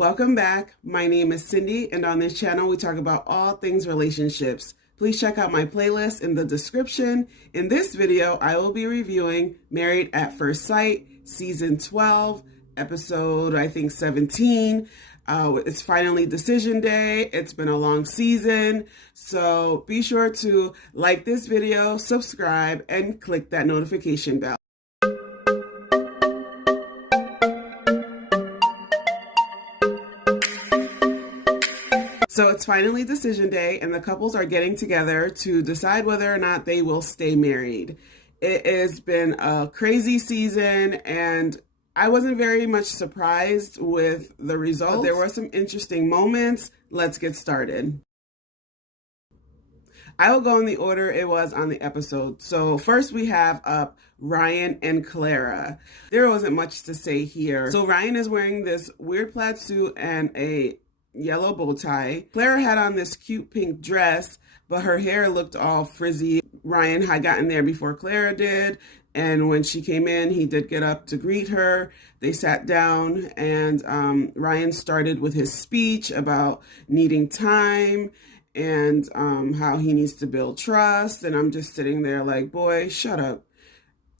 Welcome back. My name is Cindy, and on this channel, we talk about all things relationships. Please check out my playlist in the description. In this video, I will be reviewing Married at First Sight, Season 12, Episode, I think, 17. It's finally decision day. It's been a long season. So be sure to like this video, subscribe, and click that notification bell. So it's finally decision day, and the couples are getting together to decide whether or not they will stay married. It has been a crazy season, and I wasn't very much surprised with the results. There were some interesting moments. Let's get started. I will go in the order it was on the episode. So first we have up Ryan and Clara. There wasn't much to say here. So Ryan is wearing this weird plaid suit and a yellow bow tie. Clara had on this cute pink dress, but her hair looked all frizzy. Ryan had gotten there before Clara did, and when she came in, he did get up to greet her. They sat down, and Ryan started with his speech about needing time and how he needs to build trust, and I'm just sitting there like, boy, shut up.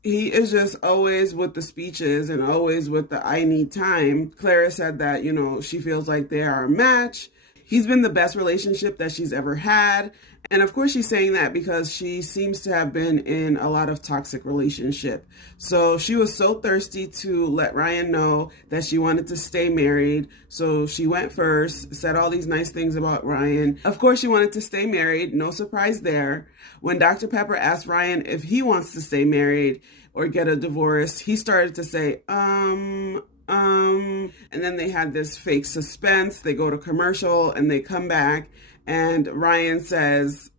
He is just always with the speeches and always with the I need time. Clara said that, she feels like they are a match. He's been the best relationship that she's ever had. And of course she's saying that because she seems to have been in a lot of toxic relationship. So she was so thirsty to let Ryan know that she wanted to stay married. So she went first, said all these nice things about Ryan. Of course she wanted to stay married. No surprise there. When Dr. Pepper asked Ryan if he wants to stay married or get a divorce, he started to say, and then they had this fake suspense. They go to commercial and they come back, and Ryan says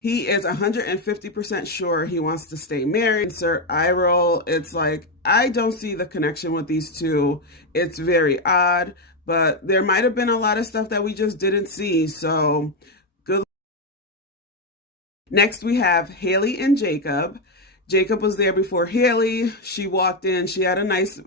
he is 150% sure he wants to stay married. Insert eye roll. It's like, I don't see the connection with these two. It's very odd, but there might have been a lot of stuff that we just didn't see. So good. Next, we have Haley and Jacob. Jacob was there before Haley. She walked in. She had a nice,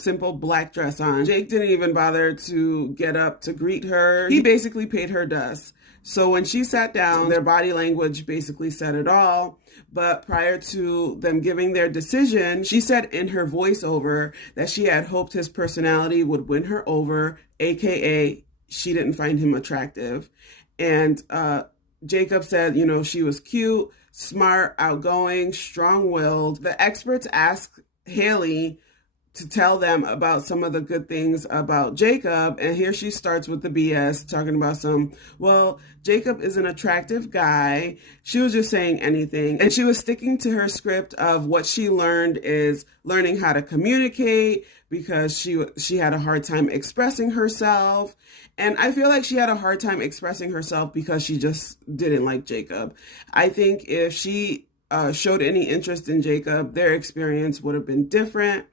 simple black dress on. Jake didn't even bother to get up to greet her. He basically paid her dust. So when she sat down, their body language basically said it all. But prior to them giving their decision, she said in her voiceover that she had hoped his personality would win her over, aka she didn't find him attractive. And Jacob said, she was cute, smart, outgoing, strong-willed. The experts asked Haley to tell them about some of the good things about Jacob, and here she starts with the BS, talking about Jacob is an attractive guy. She was just saying anything, and she was sticking to her script of what she learned is learning how to communicate, because she had a hard time expressing herself. And I feel like she had a hard time expressing herself because she just didn't like Jacob. I think if she showed any interest in Jacob, their experience would have been different.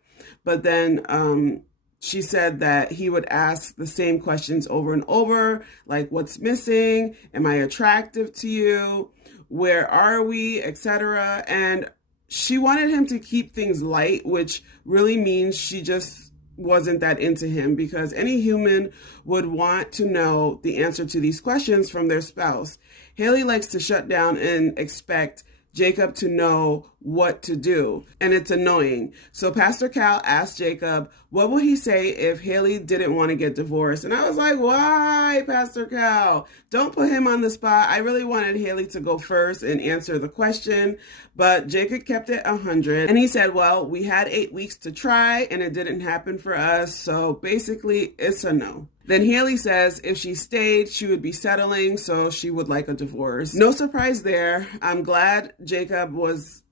But then she said that he would ask the same questions over and over, like, what's missing? Am I attractive to you? Where are we? Etc. And she wanted him to keep things light, which really means she just wasn't that into him, because any human would want to know the answer to these questions from their spouse. Haley likes to shut down and expect Jacob to know what to do, and it's annoying. So Pastor Cal asked Jacob, what would he say if Haley didn't want to get divorced? And I was like, why, Pastor Cal? Don't put him on the spot. I really wanted Haley to go first and answer the question, but Jacob kept it 100. And he said, well, we had 8 weeks to try, and it didn't happen for us, so basically it's a no. Then Haley says if she stayed, she would be settling, so she would like a divorce. No surprise there. I'm glad Jacob was,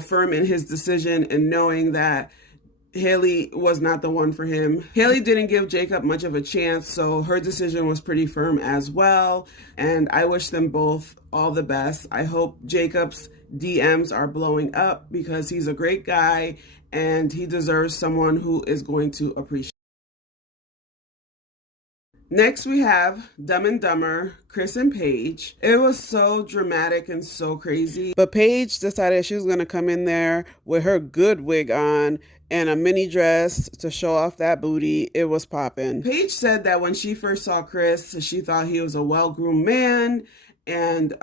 firm in his decision and knowing that Haley was not the one for him. Haley didn't give Jacob much of a chance, so her decision was pretty firm as well. And I wish them both all the best. I hope Jacob's DMs are blowing up, because he's a great guy and he deserves someone who is going to appreciate. Next, we have Dumb and Dumber, Chris and Paige. It was so dramatic and so crazy. But Paige decided she was going to come in there with her good wig on and a mini dress to show off that booty. It was popping. Paige said that when she first saw Chris, she thought he was a well-groomed man, and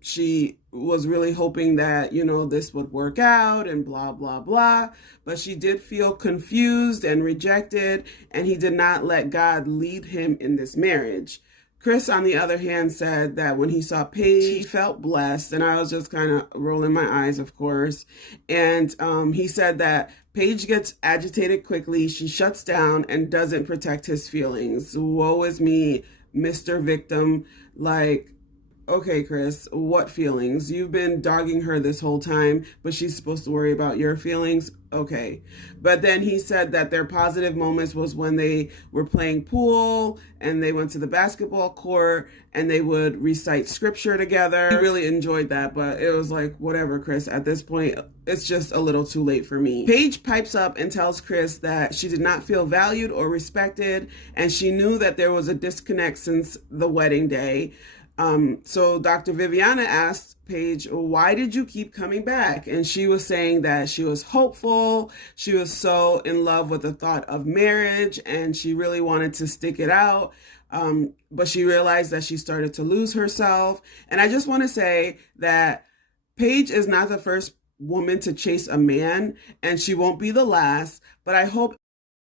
she was really hoping that, this would work out and blah, blah, blah. But she did feel confused and rejected, and he did not let God lead him in this marriage. Chris, on the other hand, said that when he saw Paige, he felt blessed, and I was just kind of rolling my eyes, of course. And he said that Paige gets agitated quickly, she shuts down, and doesn't protect his feelings. Woe is me, Mr. Victim. Like, okay, Chris, what feelings? You've been dogging her this whole time, but she's supposed to worry about your feelings? Okay. But then he said that their positive moments was when they were playing pool and they went to the basketball court and they would recite scripture together. He really enjoyed that, but it was like, whatever, Chris. At this point, it's just a little too late for me. Paige pipes up and tells Chris that she did not feel valued or respected, and she knew that there was a disconnect since the wedding day. So Dr. Viviana asked Paige, why did you keep coming back? And she was saying that she was hopeful. She was so in love with the thought of marriage and she really wanted to stick it out. But she realized that she started to lose herself. And I just want to say that Paige is not the first woman to chase a man, and she won't be the last, but I hope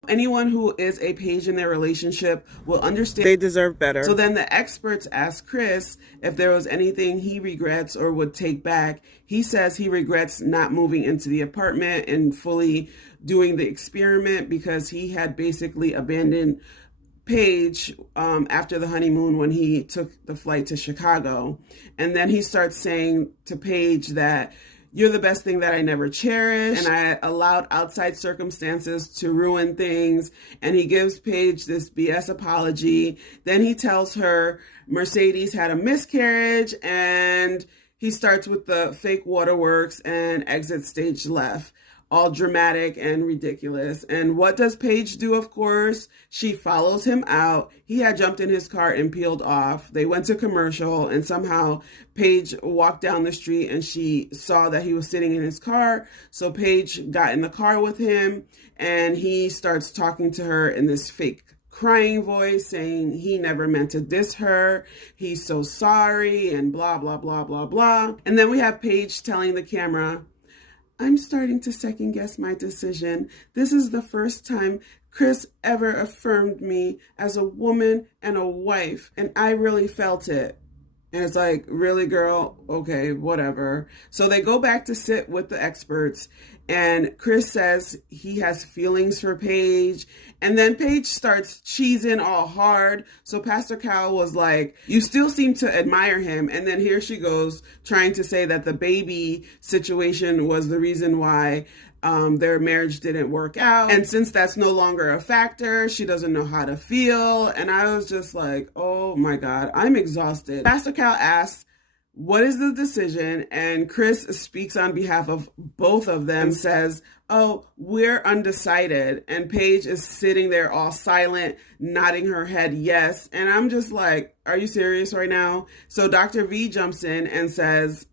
anyone who is a Paige in their relationship will understand they deserve better. So then the experts asked Chris if there was anything he regrets or would take back. He says he regrets not moving into the apartment and fully doing the experiment because he had basically abandoned Paige after the honeymoon when he took the flight to Chicago. And then he starts saying to Paige that you're the best thing that I never cherished, and I allowed outside circumstances to ruin things. And he gives Paige this BS apology. Then he tells her Mercedes had a miscarriage, and he starts with the fake waterworks and exits stage left. All dramatic and ridiculous. And what does Paige do, of course? She follows him out. He had jumped in his car and peeled off. They went to commercial, and somehow Paige walked down the street and she saw that he was sitting in his car. So Paige got in the car with him, and he starts talking to her in this fake crying voice, saying he never meant to diss her. He's so sorry, and blah, blah, blah, blah, blah. And then we have Paige telling the camera, I'm starting to second guess my decision. This is the first time Chris ever affirmed me as a woman and a wife, and I really felt it. And it's like, really, girl? Okay, whatever. So they go back to sit with the experts, and Chris says he has feelings for Paige. And then Paige starts cheesing all hard. So Pastor Cal was like, you still seem to admire him. And then here she goes trying to say that the baby situation was the reason why their marriage didn't work out. And since that's no longer a factor, she doesn't know how to feel. And I was just like, oh my God, I'm exhausted. Pastor Cal asks, what is the decision? And Chris speaks on behalf of both of them, says, oh, we're undecided. And Paige is sitting there all silent, nodding her head yes. And I'm just like, are you serious right now? So Dr. V jumps in and says,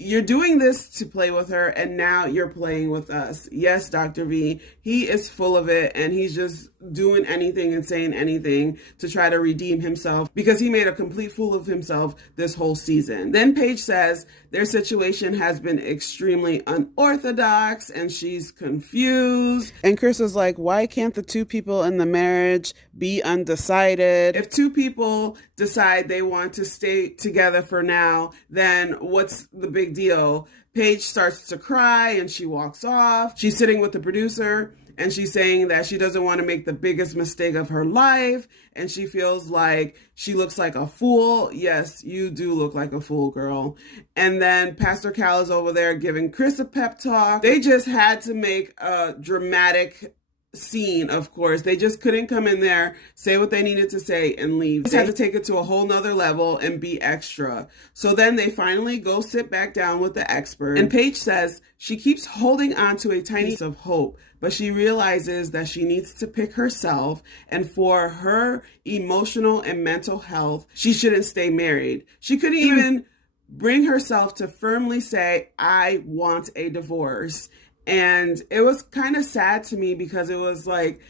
you're doing this to play with her, and now you're playing with us. Yes, Dr. V, he is full of it, and he's just doing anything and saying anything to try to redeem himself because he made a complete fool of himself this whole season. Then Paige says their situation has been extremely unorthodox, and she's confused. And Chris is like, why can't the two people in the marriage be undecided? If two people decide they want to stay together for now, then what's the big deal? Paige starts to cry and she walks off. She's sitting with the producer and she's saying that she doesn't want to make the biggest mistake of her life, and she feels like she looks like a fool. Yes, you do look like a fool, girl. And then Pastor Cal is over there giving Chris a pep talk. They just had to make a dramatic scene, of course. They just couldn't come in there, say what they needed to say, and leave. They just had to take it to a whole nother level and be extra. So then they finally go sit back down with the expert. And Paige says she keeps holding on to a tiny piece of hope, but she realizes that she needs to pick herself, and for her emotional and mental health, she shouldn't stay married. She couldn't even bring herself to firmly say, I want a divorce. And it was kind of sad to me because it was like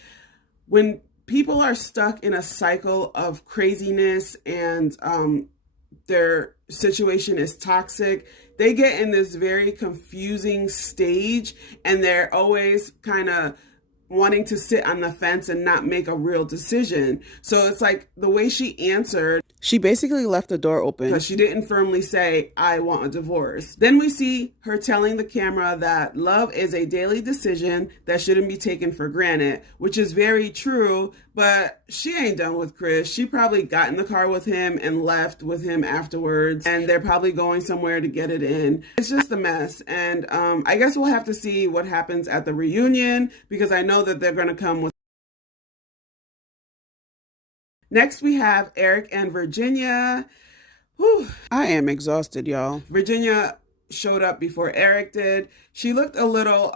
when people are stuck in a cycle of craziness and their situation is toxic, they get in this very confusing stage and they're always kind of wanting to sit on the fence and not make a real decision. So it's like the way she answered, she basically left the door open because she didn't firmly say, I want a divorce. Then we see her telling the camera that love is a daily decision that shouldn't be taken for granted, which is very true, but she ain't done with Chris. She probably got in the car with him and left with him afterwards, and they're probably going somewhere to get it in. It's just a mess. And I guess we'll have to see what happens at the reunion, because I know that they're going to come with. Next, we have Eric and Virginia. Whew, I am exhausted, y'all. Virginia showed up before Eric did. She looked a little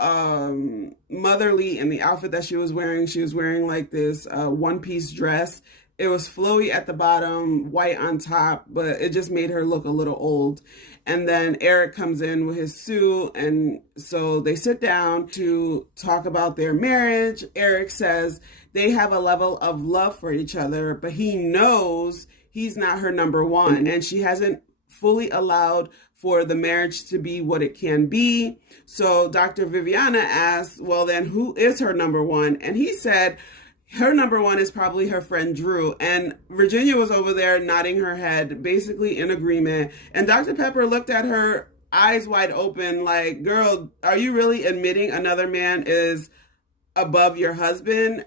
motherly in the outfit that she was wearing. She was wearing like this one-piece dress. It was flowy at the bottom, white on top, but it just made her look a little old. And then Eric comes in with his suit, and so they sit down to talk about their marriage. Eric says they have a level of love for each other, but he knows he's not her number one, and she hasn't fully allowed for the marriage to be what it can be. So Dr. Viviana asked, well, then who is her number one? And he said, her number one is probably her friend Drew. And Virginia was over there nodding her head, basically in agreement. And Dr. Pepper looked at her, eyes wide open, like, girl, are you really admitting another man is above your husband?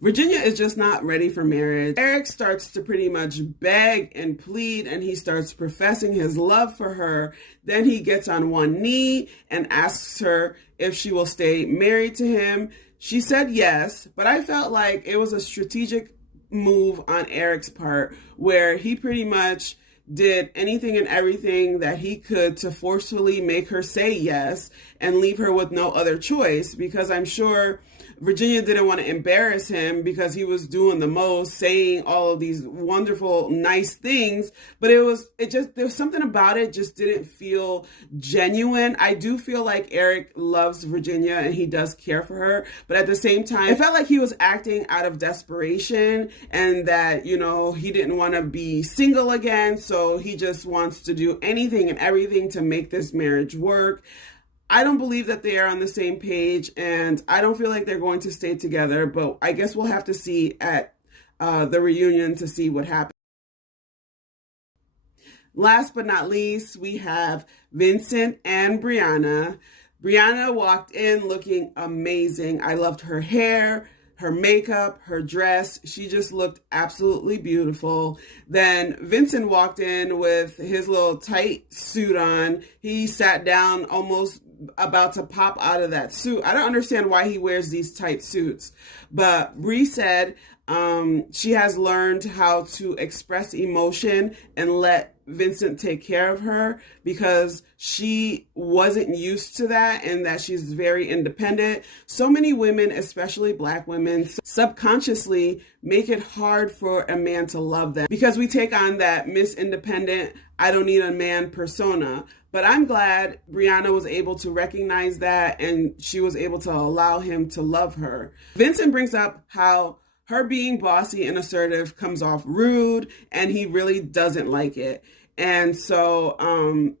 Virginia is just not ready for marriage. Eric starts to pretty much beg and plead, and he starts professing his love for her. Then he gets on one knee and asks her if she will stay married to him. She said yes, but I felt like it was a strategic move on Eric's part, where he pretty much did anything and everything that he could to forcefully make her say yes and leave her with no other choice, because I'm sure Virginia didn't want to embarrass him because he was doing the most, saying all of these wonderful, nice things. But there was something about it just didn't feel genuine. I do feel like Eric loves Virginia and he does care for her. But at the same time, it felt like he was acting out of desperation, and that, you know, he didn't want to be single again. So he just wants to do anything and everything to make this marriage work. I don't believe that they are on the same page, and I don't feel like they're going to stay together, but I guess we'll have to see at the reunion to see what happens. Last but not least, we have Vincent and Brianna. Brianna walked in looking amazing. I loved her hair, her makeup, her dress. She just looked absolutely beautiful. Then Vincent walked in with his little tight suit on. He sat down almost about to pop out of that suit. I don't understand why he wears these tight suits. But Bree said she has learned how to express emotion and let Vincent take care of her, because she wasn't used to that, and that she's very independent. So many women, especially Black women, subconsciously make it hard for a man to love them because we take on that Miss Independent, I don't need a man persona. But I'm glad Brianna was able to recognize that, and she was able to allow him to love her. Vincent brings up how her being bossy and assertive comes off rude, and he really doesn't like it. And so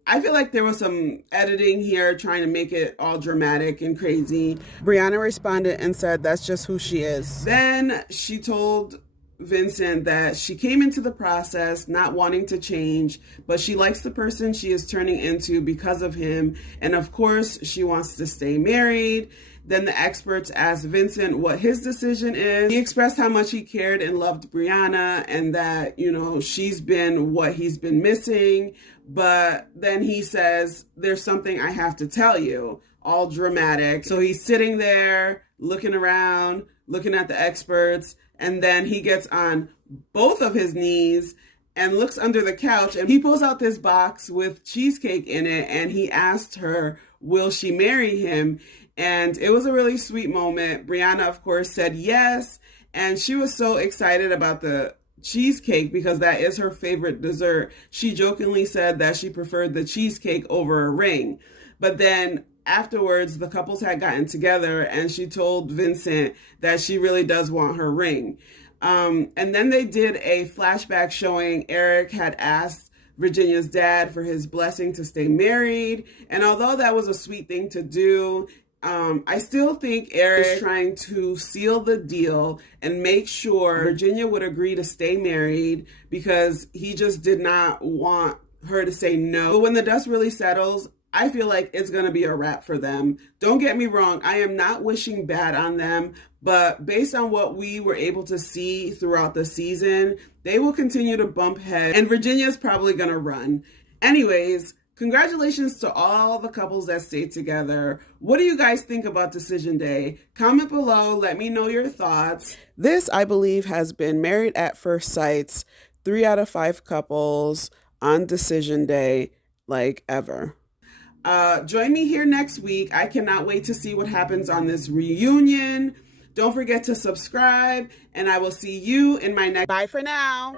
I feel like there was some editing here trying to make it all dramatic and crazy. Brianna responded and said that's just who she is. Then she told Vincent that she came into the process not wanting to change, but she likes the person she is turning into because of him. And of course, she wants to stay married. Then the experts asked Vincent what his decision is. He expressed how much he cared and loved Brianna, and that, you know, she's been what he's been missing. But then he says, there's something I have to tell you, all dramatic. So he's sitting there looking around, looking at the experts, and then he gets on both of his knees and looks under the couch, and he pulls out this box with cheesecake in it, and he asked her, will she marry him? And it was a really sweet moment. Brianna, of course, said yes, and she was so excited about the cheesecake because that is her favorite dessert. She jokingly said that she preferred the cheesecake over a ring. But then afterwards, the couples had gotten together and she told Vincent that she really does want her ring. And then they did a flashback showing Eric had asked Virginia's dad for his blessing to stay married. And although that was a sweet thing to do, I still think Eric is trying to seal the deal and make sure Virginia would agree to stay married because he just did not want her to say no. But when the dust really settles, I feel like it's going to be a wrap for them. Don't get me wrong. I am not wishing bad on them, but based on what we were able to see throughout the season, they will continue to bump heads and Virginia's probably going to run. Anyways, congratulations to all the couples that stayed together. What do you guys think about Decision Day? Comment below. Let me know your thoughts. This, I believe, has been Married at First Sight's 3 out of 5 couples on Decision Day, like ever. Join me here next week. I cannot wait to see what happens on this reunion. Don't forget to subscribe, and I will see you in my next. Bye for now.